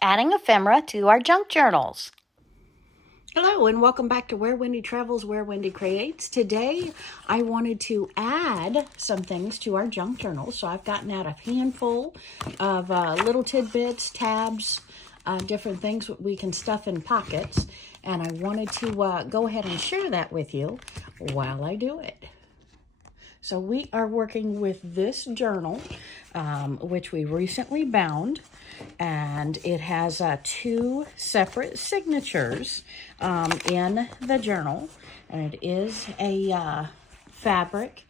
adding ephemera to our junk journals. Hello and welcome back to Where Wendy Travels, Where Wendy Creates. Today I wanted to add some things to our junk journal. So I've gotten out a handful of little tidbits, tabs, different things we can stuff in pockets. And I wanted to go ahead and share that with you while I do it. So we are working with this journal, which we recently bound, and it has two separate signatures in the journal, and it is a fabric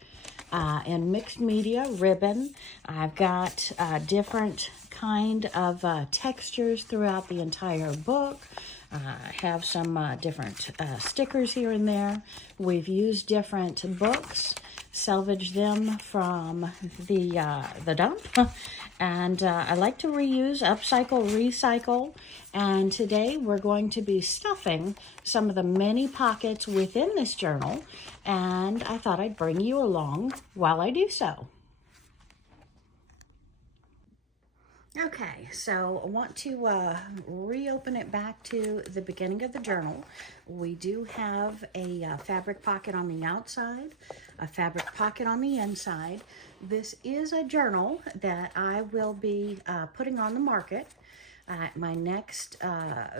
and mixed media ribbon. I've got different kind of textures throughout the entire book. I have some different stickers here and there. We've used different books, salvaged them from the dump, and I like to reuse, upcycle, recycle. And today we're going to be stuffing some of the many pockets within this journal, and I thought I'd bring you along while I do so. Okay, so I want to reopen it back to the beginning of the journal. We do have a fabric pocket on the outside, a fabric pocket on the inside. This is a journal that I will be putting on the market at my next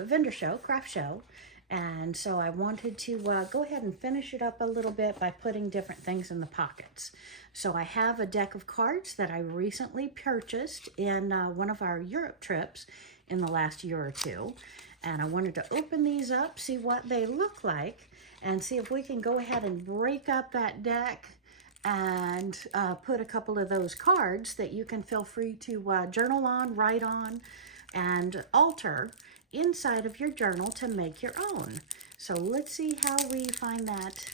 vendor show, craft show. And so I wanted to go ahead and finish it up a little bit by putting different things in the pockets. So I have a deck of cards that I recently purchased in one of our Europe trips in the last year or two. And I wanted to open these up, see what they look like, and see if we can go ahead and break up that deck and put a couple of those cards that you can feel free to journal on, write on, and alter inside of your journal to make your own. So let's see how we find that.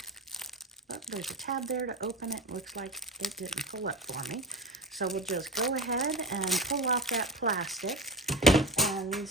Oh, there's a tab there to open it. Looks like it didn't pull up for me. So we'll just go ahead and pull off that plastic and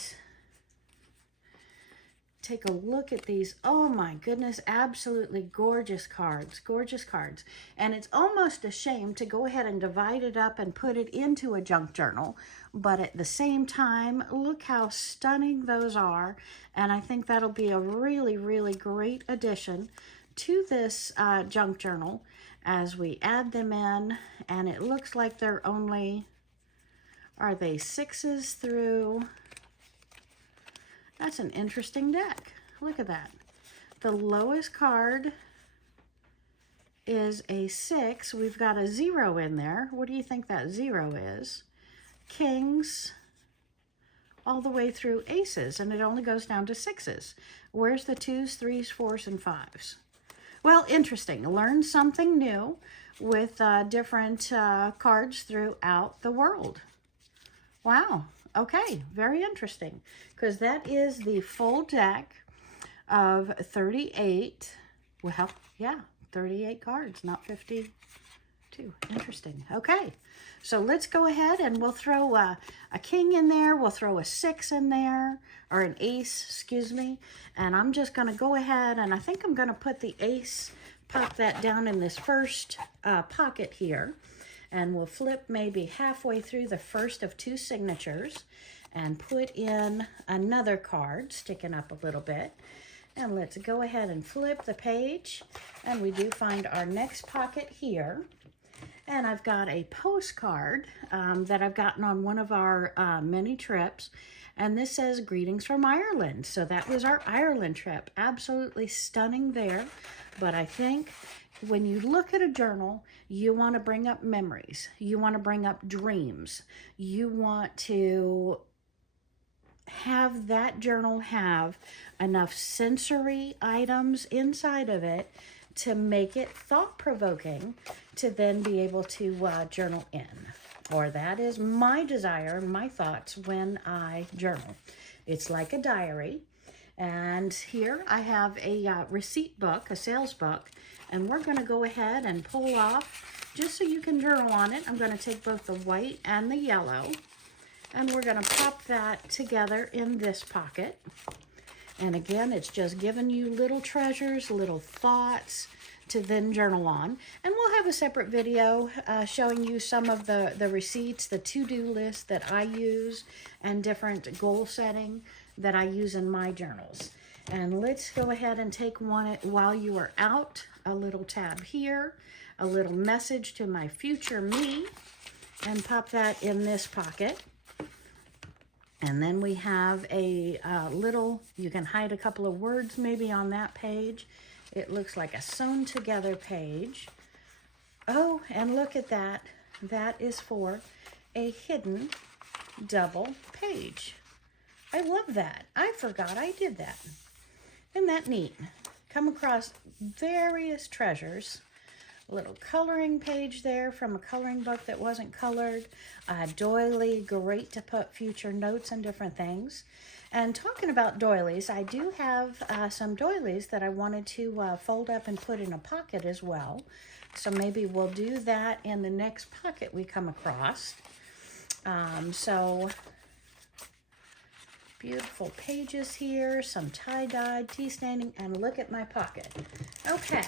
take a look at these. Oh my goodness, absolutely gorgeous cards, gorgeous cards. And it's almost a shame to go ahead and divide it up and put it into a junk journal, but at the same time, look how stunning those are. And I think that'll be a really, really great addition to this junk journal as we add them in. And it looks like they're only, are they 6s through? That's an interesting deck. Look at that. The lowest card is a 6. We've got a 0 in there. What do you think that 0 is? Kings all the way through aces, and it only goes down to 6s. Where's the 2s, 3s, 4s, and 5s? Well, interesting. Learn something new with different cards throughout the world. Wow. Okay, very interesting, because that is the full deck of 38. Well, yeah, 38 cards, not 52. Interesting. Okay, so let's go ahead and we'll throw a king in there. We'll throw a 6 in there, or an ace, excuse me. And I'm just going to go ahead, and I think I'm going to put the ace, pop that down in this first pocket here. And we'll flip maybe halfway through the first of 2 signatures and put in another card sticking up a little bit. And let's go ahead and flip the page. And we do find our next pocket here. And I've got a postcard that I've gotten on one of our many trips. And this says, "Greetings from Ireland." So that was our Ireland trip. Absolutely stunning there. But I think when you look at a journal, you want to bring up memories. You want to bring up dreams. You want to have that journal have enough sensory items inside of it to make it thought-provoking to then be able to journal in. Or that is my desire, my thoughts when I journal. It's like a diary. And here I have a receipt book, a sales book, and we're going to go ahead and pull off, just so you can journal on it. I'm going to take both the white and the yellow, and we're going to pop that together in this pocket. And again, it's just giving you little treasures, little thoughts to then journal on. And we'll have a separate video showing you some of the receipts, the to-do list that I use, and different goal setting that I use in my journals. And let's go ahead and take one while you are out, a little tab here, a little message to my future me, and pop that in this pocket. And then we have a little, you can hide a couple of words maybe on that page. It looks like a sewn together page. Oh, and look at that. That is for a hidden double page. I love that. I forgot I did that. Isn't that neat? Come across various treasures. A little coloring page there from a coloring book that wasn't colored. A doily, great to put future notes and different things. And talking about doilies, I do have some doilies that I wanted to fold up and put in a pocket as well. So maybe we'll do that in the next pocket we come across. So beautiful pages here, some tie-dyed, tea staining, and look at my pocket. Okay,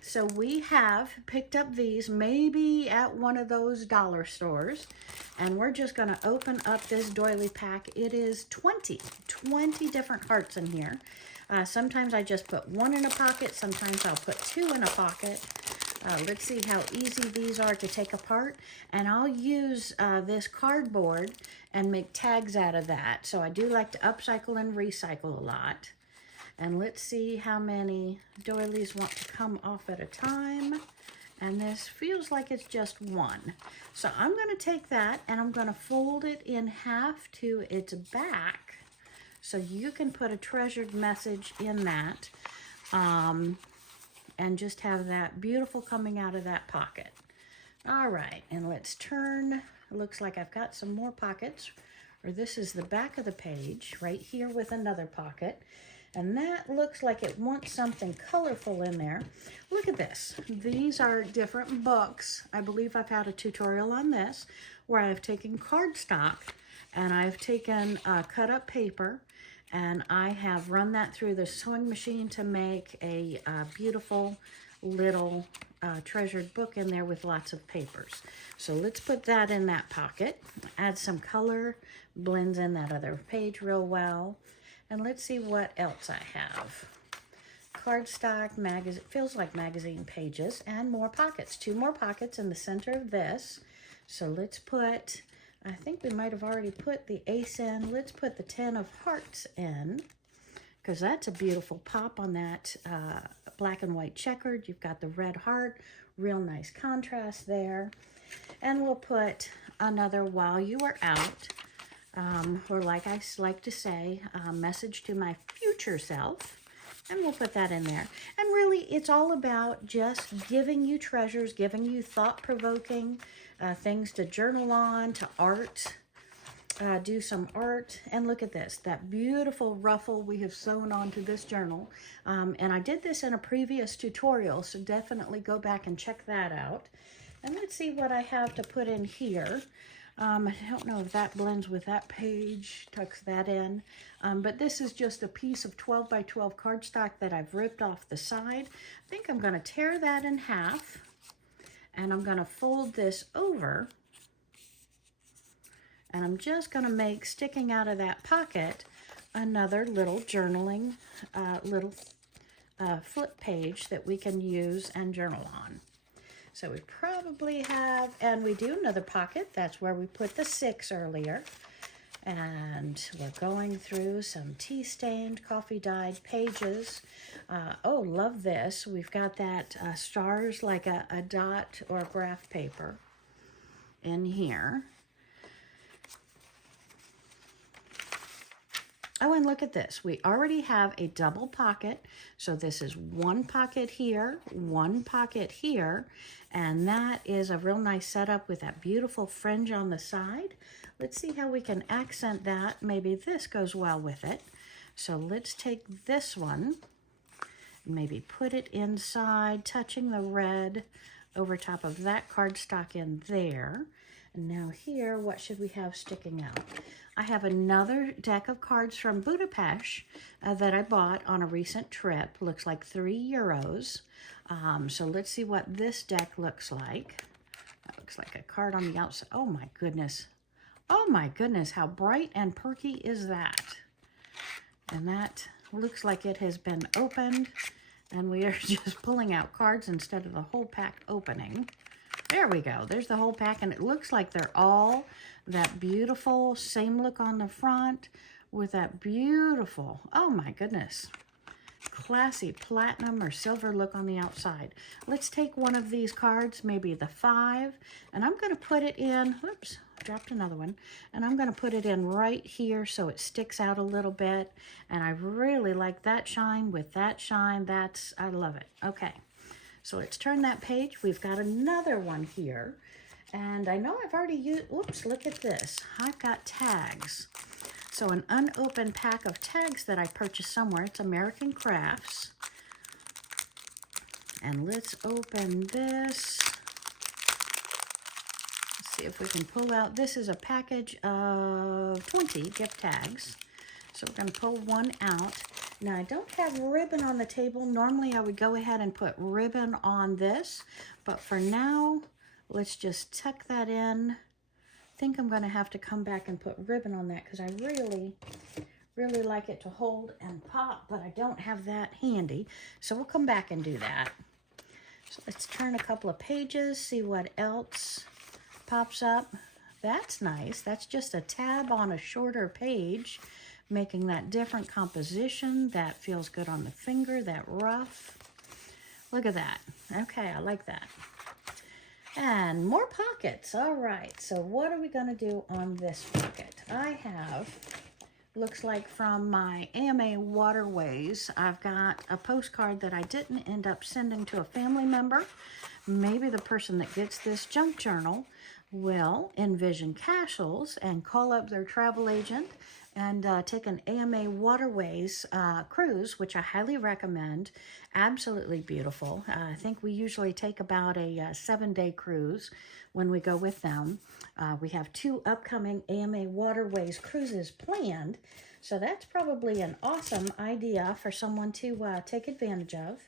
so we have picked up these maybe at one of those dollar stores, and we're just going to open up this doily pack. It is 20 different hearts in here. Sometimes I just put one in a pocket, sometimes I'll put two in a pocket. Let's see how easy these are to take apart. And I'll use this cardboard and make tags out of that. So I do like to upcycle and recycle a lot. And let's see how many doilies want to come off at a time. And this feels like it's just one. So I'm going to take that and I'm going to fold it in half to its back. So you can put a treasured message in that. And just have that beautiful coming out of that pocket. All right, and let's turn. It looks like I've got some more pockets, or this is the back of the page right here with another pocket. And that looks like it wants something colorful in there. Look at this. These are different books. I believe I've had a tutorial on this where I've taken cardstock and I've taken cut up paper, and I have run that through the sewing machine to make a beautiful little treasured book in there with lots of papers. So let's put that in that pocket. Add some color, blends in that other page real well. And let's see what else I have. Cardstock, magazine, feels like magazine pages, and more pockets. 2 more pockets in the center of this. So let's put, I think we might have already put the ace in. Let's put the 10 of hearts in, because that's a beautiful pop on that black and white checkered. You've got the red heart, real nice contrast there. And we'll put another while you are out, or like I like to say, a message to my future self. And we'll put that in there. And really, it's all about just giving you treasures, giving you thought-provoking things to journal on, to art, do some art. And look at this, that beautiful ruffle we have sewn onto this journal. And I did this in a previous tutorial, so definitely go back and check that out. And let's see what I have to put in here. I don't know if that blends with that page, tucks that in. But this is just a piece of 12 by 12 cardstock that I've ripped off the side. I think I'm going to tear that in half. And I'm going to fold this over. And I'm just going to make, sticking out of that pocket, another little journaling, flip page that we can use and journal on. So we probably have, and we do another pocket. That's where we put the 6 earlier. And we're going through some tea-stained, coffee-dyed pages. Oh, love this. We've got that stars like a dot or graph paper in here. Oh, and look at this. We already have a double pocket. So this is one pocket here, and that is a real nice setup with that beautiful fringe on the side. Let's see how we can accent that. Maybe this goes well with it. So let's take this one, maybe put it inside, touching the red over top of that cardstock in there. And now here, what should we have sticking out? I have another deck of cards from Budapest that I bought on a recent trip. Looks like €3. So let's see what this deck looks like. That looks like a card on the outside. Oh my goodness. Oh my goodness, how bright and perky is that? And that looks like it has been opened, and we are just pulling out cards instead of the whole pack opening. There we go. There's the whole pack, and it looks like they're all that beautiful same look on the front with that beautiful, oh my goodness, classy platinum or silver look on the outside. Let's take one of these cards, maybe the 5, and I'm going to put it in, whoops, dropped another one, and I'm going to put it in right here so it sticks out a little bit, and I really like that shine with that shine. I love it. Okay, so let's turn that page. We've got another one here, and I know I've already used, whoops, look at this. I've got tags. So an unopened pack of tags that I purchased somewhere. It's American Crafts. And let's open this. Let's see if we can pull out. This is a package of 20 gift tags. So we're going to pull one out. Now, I don't have ribbon on the table. Normally, I would go ahead and put ribbon on this. But for now, let's just tuck that in. I think I'm going to have to come back and put ribbon on that because I really like it to hold and pop, but I don't have that handy. So we'll come back and do that. So let's turn a couple of pages, see what else pops up. That's nice. That's just a tab on a shorter page, making that different composition. That feels good on the finger, that rough. Look at that. Okay, I like that. And more pockets. All right, so what are we going to do on this pocket? I have, looks like from my AMA Waterways, I've got a postcard that I didn't end up sending to a family member. Maybe the person that gets this junk journal will envision castles and call up their travel agent and take an AMA Waterways cruise, which I highly recommend. Absolutely beautiful. I think we usually take about a 7-day cruise when we go with them. We have 2 upcoming AMA Waterways cruises planned, so that's probably an awesome idea for someone to take advantage of.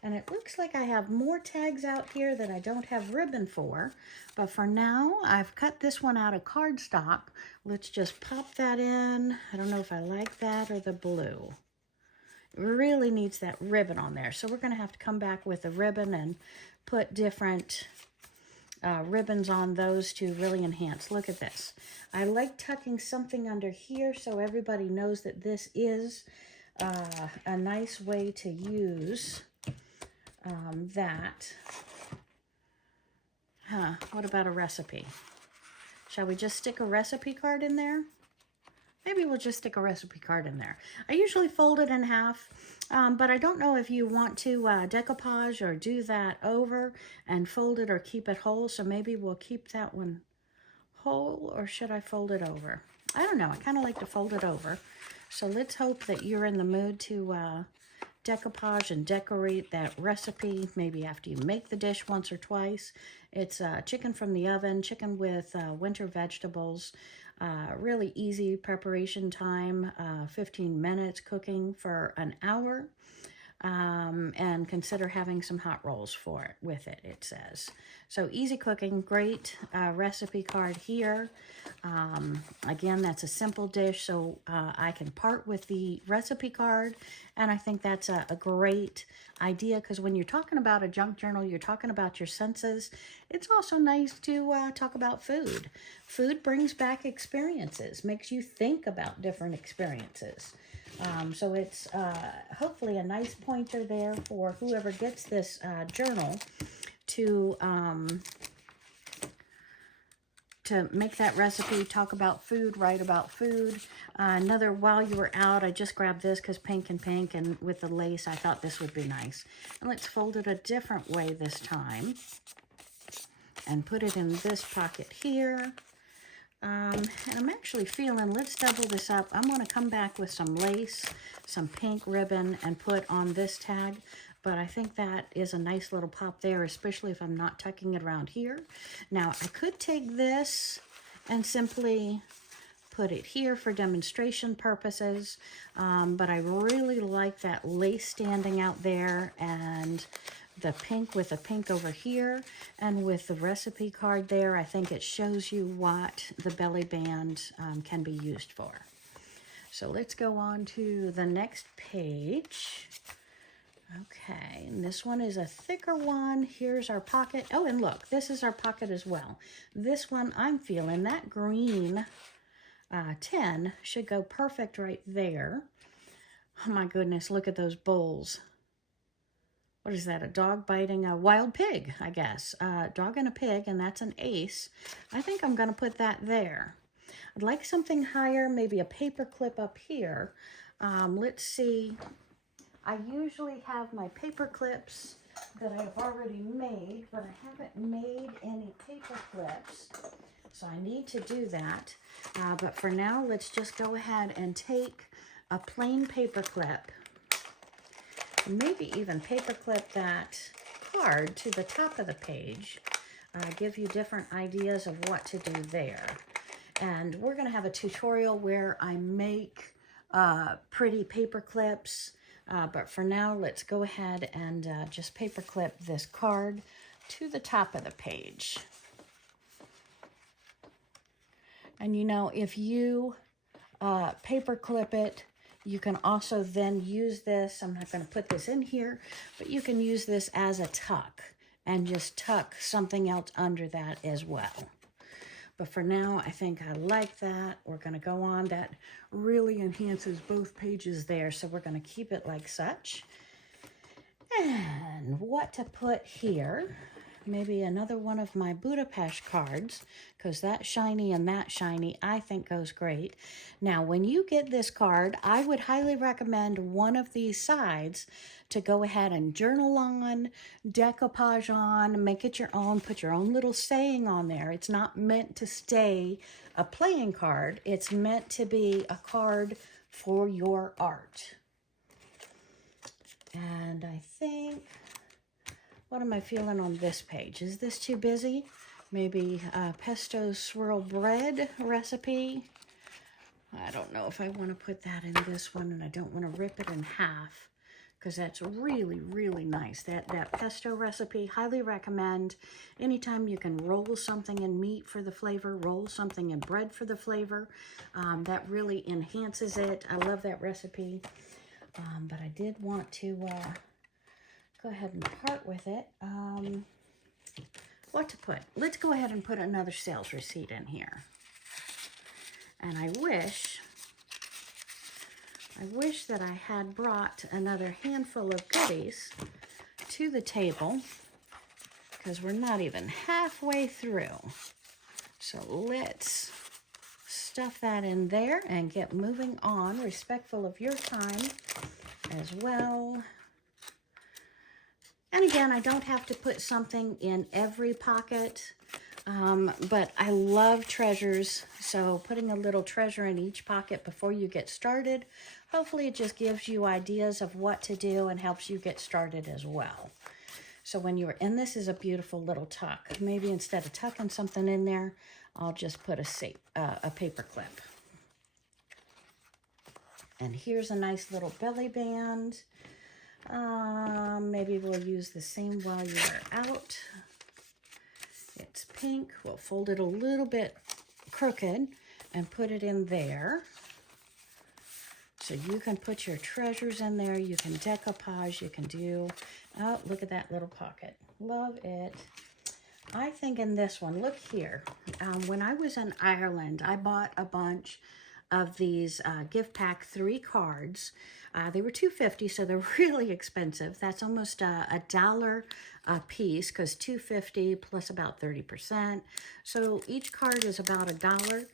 And it looks like I have more tags out here that I don't have ribbon for. But for now, I've cut this one out of cardstock. Let's just pop that in. I don't know if I like that or the blue. It really needs that ribbon on there. So we're going to have to come back with a ribbon and put different ribbons on those to really enhance. Look at this. I like tucking something under here so everybody knows that this is a nice way to use that. What about a recipe? Shall we just stick a recipe card in there? Maybe we'll just stick a recipe card in there. I usually fold it in half, but I don't know if you want to decoupage or do that over and fold it or keep it whole. So maybe we'll keep that one whole, or should I fold it over? I don't know. I kind of like to fold it over. So let's hope that you're in the mood to decoupage and decorate that recipe maybe after you make the dish once or twice. It's chicken from the oven, chicken with winter vegetables. Really easy preparation time, 15 minutes, cooking for an hour. And consider having some hot rolls for it with it, it says. So easy cooking, great recipe card here. Again, that's a simple dish, so I can part with the recipe card, and I think that's a great idea because when you're talking about a junk journal, you're talking about your senses. It's also nice to talk about food. Food brings back experiences, makes you think about different experiences. So it's hopefully a nice pointer there for whoever gets this journal to make that recipe, talk about food, write about food. Another, while you were out, I just grabbed this because pink, and with the lace, I thought this would be nice. And let's fold it a different way this time and put it in this pocket here. And I'm actually feeling, let's double this up. I'm going to come back with some lace, some pink ribbon, and put on this tag. But I think that is a nice little pop there, especially if I'm not tucking it around here. Now, I could take this and simply put it here for demonstration purposes, but I really like that lace standing out there, and the pink with the pink over here, and with the recipe card there. I think it shows you what the belly band can be used for. So let's go on to the next page. Okay, and this one is a thicker one. Here's our pocket. Oh, and look, this is our pocket as well. This one, I'm feeling that green tin should go perfect right there. Oh my goodness, look at those bowls. What is that, a dog biting a wild pig, I guess. Dog and a pig, and that's an ace. I think I'm going to put that there. I'd like something higher, maybe a paper clip up here. Let's see. I usually have my paper clips that I've already made, but I haven't made any paper clips, so I need to do that. But for now, let's just go ahead and take a plain paper clip, maybe even paper clip that card to the top of the page, give you different ideas of what to do there. And we're going to have a tutorial where I make pretty paper clips. But for now, let's go ahead and just paper clip this card to the top of the page. And you know, if you paper clip it, you can also then use this. I'm not going to put this in here, but you can use this as a tuck and just tuck something else under that as well. But for now, I think I like that. We're going to go on. That really enhances both pages there, so we're going to keep it like such. And what to put here? Maybe another one of my Budapest cards, because that shiny and that shiny I think goes great. Now, when you get this card, I would highly recommend one of these sides to go ahead and journal on, decoupage on, make it your own, put your own little saying on there. It's not meant to stay a playing card. It's meant to be a card for your art. And I think, what am I feeling on this page? Is this too busy? Maybe pesto swirl bread recipe. I don't know if I want to put that in this one, and I don't want to rip it in half, because that's really, really nice. That pesto recipe, highly recommend. Anytime you can roll something in meat for the flavor, roll something in bread for the flavor, that really enhances it. I love that recipe. But I did want to go ahead and part with it. What to put? Let's go ahead and put another sales receipt in here. And I wish that I had brought another handful of goodies to the table, because we're not even halfway through. So let's stuff that in there and get moving on, respectful of your time as well. And again, I don't have to put something in every pocket, but I love treasures, so putting a little treasure in each pocket before you get started, hopefully it just gives you ideas of what to do and helps you get started as well. So when you're in, this is a beautiful little tuck. Maybe instead of tucking something in there, I'll just put a paper clip. And here's a nice little belly band. Maybe we'll use the same while you are out. It's pink. We'll fold it a little bit crooked and put it in there. So you can put your treasures in there. You can decoupage. You can do, oh, look at that little pocket. Love it. I think in this one, look here. When I was in Ireland, I bought a bunch of these gift pack 3 cards. They were $2.50, so they're really expensive. That's almost $1 a piece, because $2.50 plus about 30%. So each card is about $1.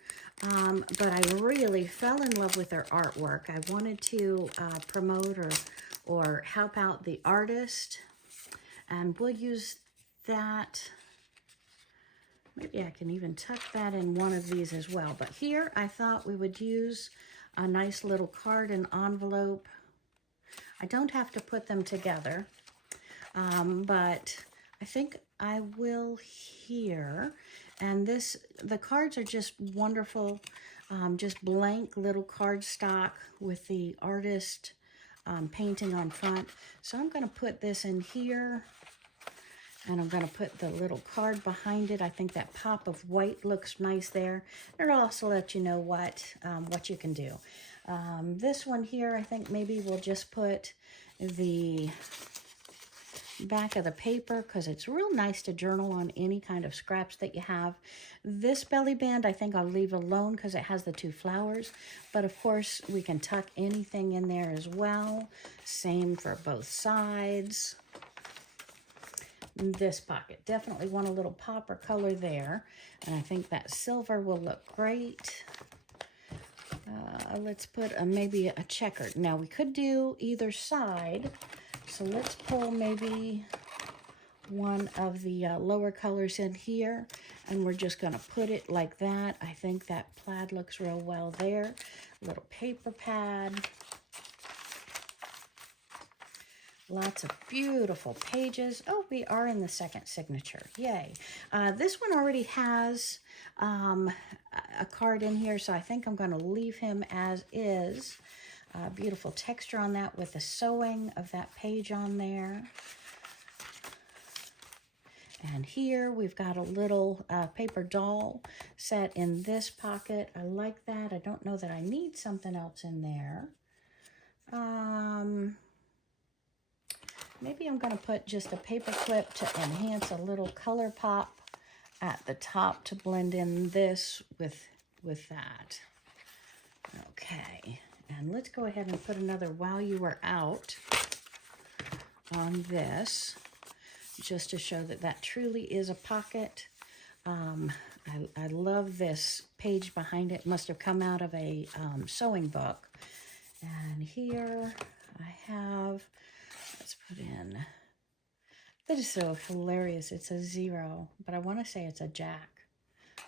But I really fell in love with their artwork. I wanted to promote or help out the artist, and we'll use that. Maybe I can even tuck that in one of these as well. But here I thought we would use a nice little card and envelope. I don't have to put them together, but I think I will here. And the cards are just wonderful just blank little cardstock with the artist painting on front. So I'm going to put this in here, and I'm going to put the little card behind it. I think that pop of white looks nice there. It'll also let you know what you can do. This one here, I think maybe we'll just put the back of the paper, because it's real nice to journal on any kind of scraps that you have. This belly band I think I'll leave alone because it has the two flowers, but of course we can tuck anything in there as well. Same for both sides. This pocket, definitely want a little pop or color there, and I think that silver will look great. Let's put maybe a checkered. Now we could do either side, so let's pull maybe one of the lower colors in here, and we're just going to put it like that. I think that plaid looks real well there. Little paper pad. Lots of beautiful pages. Oh, we are in the second signature. Yay. This one already has a card in here, so I think I'm going to leave him as is. Beautiful texture on that with the sewing of that page on there. And here we've got a little paper doll set in this pocket. I like that. I don't know that I need something else in there. Maybe I'm going to put just a paper clip to enhance a little color pop at the top to blend in this with that. Okay, and let's go ahead and put another while you were out on this, just to show that that truly is a pocket. I love this page behind it. It must have come out of a sewing book. And here I have, let's put in, that is so hilarious. It's a 0, but I want to say it's a jack.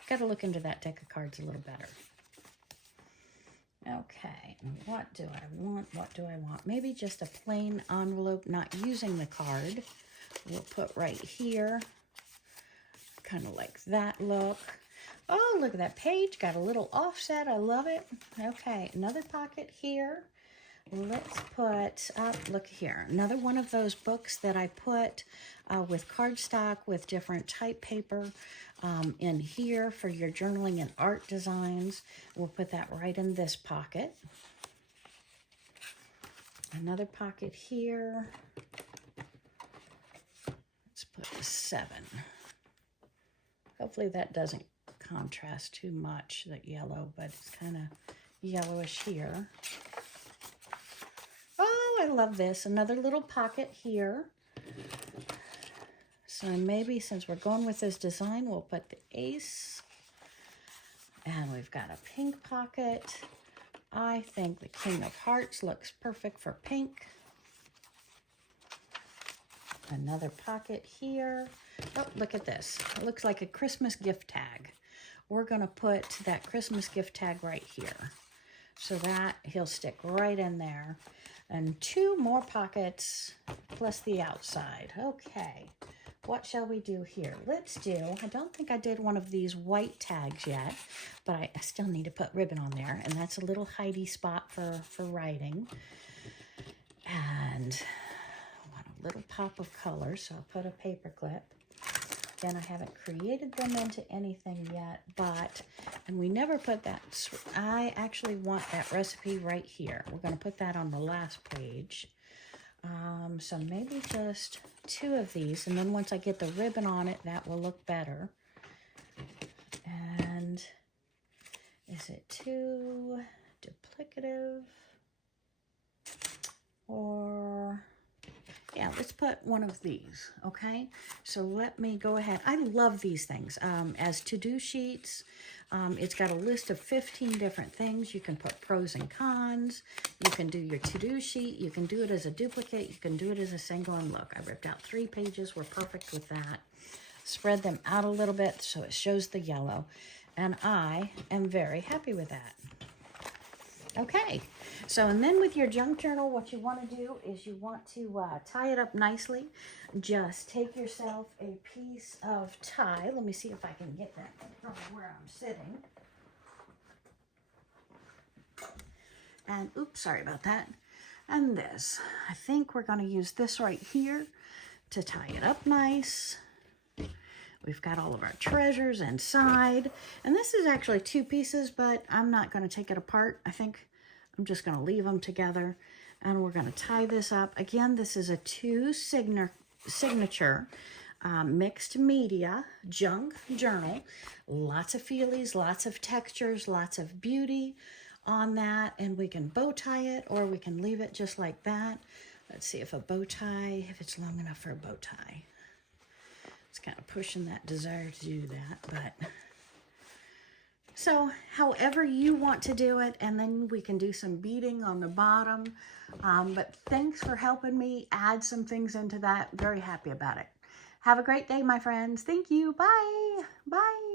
Got to look into that deck of cards a little better. Okay, what do I want? What do I want? Maybe just a plain envelope, not using the card. We'll put right here, kind of like that look. Oh, look at that page, got a little offset. I love it. Okay, another pocket here. Let's put up, look here, another one of those books that I put with cardstock with different type paper in here for your journaling and art designs. We'll put that right in this pocket. Another pocket here. Let's put a 7. Hopefully that doesn't contrast too much, that yellow, but it's kind of yellowish here. Oh, I love this. Another little pocket here. So maybe since we're going with this design, we'll put the ace. And we've got a pink pocket. I think the King of Hearts looks perfect for pink. Another pocket here. Oh, look at this. It looks like a Christmas gift tag. We're going to put that Christmas gift tag right here, so that he'll stick right in there. And 2 more pockets plus the outside. Okay, what shall we do here? Let's do, I don't think I did one of these white tags yet, but I still need to put ribbon on there, and that's a little hidey spot for writing. And I want a little pop of color, so I'll put a paper clip. Again, I haven't created them into anything yet, but, and we never put that, I actually want that recipe right here. We're going to put that on the last page. So maybe just 2 of these, and then once I get the ribbon on it, that will look better. And is it too duplicative? Or... yeah, let's put one of these, okay? So let me go ahead. I love these things. As to-do sheets, it's got a list of 15 different things. You can put pros and cons. You can do your to-do sheet. You can do it as a duplicate. You can do it as a single. And look, I ripped out 3 pages. We're perfect with that. Spread them out a little bit so it shows the yellow. And I am very happy with that. Okay, so and then with your junk journal, what you want to do is you want to tie it up nicely. Just take yourself a piece of tie. Let me see if I can get that from where I'm sitting. And oops, sorry about that. And this, I think we're going to use this right here to tie it up nice. We've got all of our treasures inside. And this is actually 2 pieces, but I'm not going to take it apart. I think I'm just going to leave them together. And we're going to tie this up. Again, this is a 2 signature mixed media junk journal. Lots of feelies, lots of textures, lots of beauty on that. And we can bow tie it, or we can leave it just like that. Let's see if a bow tie, if it's long enough for a bow tie. It's kind of pushing that desire to do that, but so however you want to do it, and then we can do some beading on the bottom. But thanks for helping me add some things into that. Very happy about it. Have a great day, my friends. Thank you. Bye. Bye.